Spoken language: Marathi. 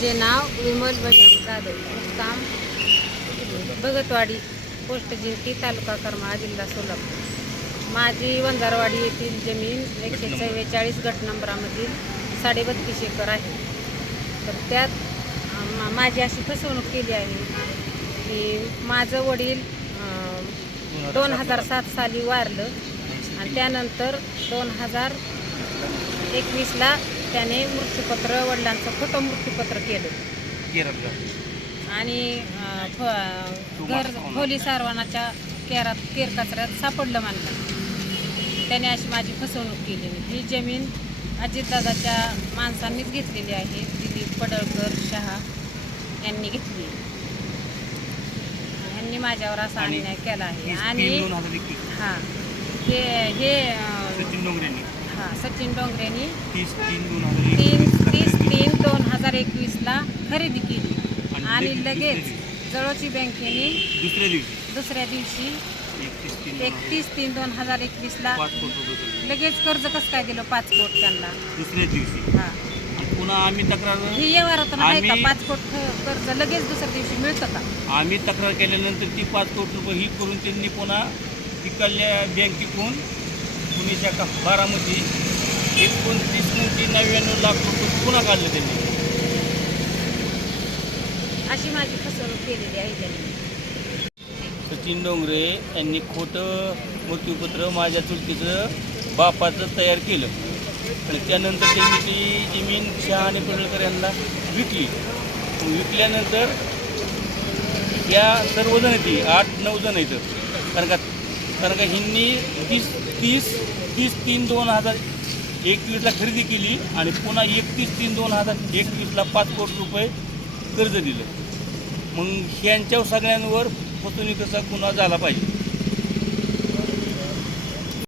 माझे नाव विमल बजरंग जाधव, मुक्काम भगतवाडी, पोस्ट जिंती, तालुका करमाळा, जिल्हा सोलापूर। माझी वंजारवाडी येथील जमीन 144 गट नंबरामधील 32.5 एकर आहे। तर त्यात माझी अशी फसवणूक केली आहे की माझं वडील 2007 साली वारलं आणि त्यानंतर 2021ला त्याने मृत्यूपत्र, वडिलांचं खोटं मृत्यूपत्र केलं आणि खोली सारवणाच्या केर कचऱ्यात सापडलं म्हणलं। त्याने अशी माझी फसवणूक केली। ही जमीन अजितदादाच्या माणसांनीच घेतलेली आहे, दिलीप पडळकर शहा यांनी घेतली। यांनी माझ्यावर असा अन्याय केला आहे। आणि हां, हे सचिन डोंगरेंनी 30/3/2021ला खरेदी केली आणि लगेच जळोची बँकेने दुसऱ्या दिवशी 31/3/2021ला लगेच कर्ज कसं काय दिलं 5 कोटी त्यांना दुसऱ्या दिवशी। हां, पुन्हा आम्ही तक्रार ही व्यवहारातून आहे का 5 कोटी कर्ज लगेच दुसऱ्या दिवशी मिळतं का? आम्ही तक्रार केल्यानंतर ती 5 कोटी रुपये ही करून त्यांनी पुन्हा तिकडल्या बँकेतून पुणे शाखा बारामती 29,99 लाख रुपये पुन्हा काढले त्यांनी। अशी माझी फसवणूक केलेली आहे त्यांनी। सचिन डोंगरे यांनी खोटं मृत्यूपत्र माझ्या चुलतीचं बापाचं तयार केलं आणि त्यानंतर त्यांनी ती जमीन शहा आणि पडळकर यांना विकली। विकल्यानंतर या सर्वजण ती 8-9 जण येतं, कारण का ह्यांनी 30/3/2021ला खरेदी केली आणि पुन्हा 31/3/2021ला 5 कोटी रुपये कर्ज दिलं। मग ह्यांच्या सगळ्यांवर फसवणुकीचा गुन्हा झाला पाहिजे।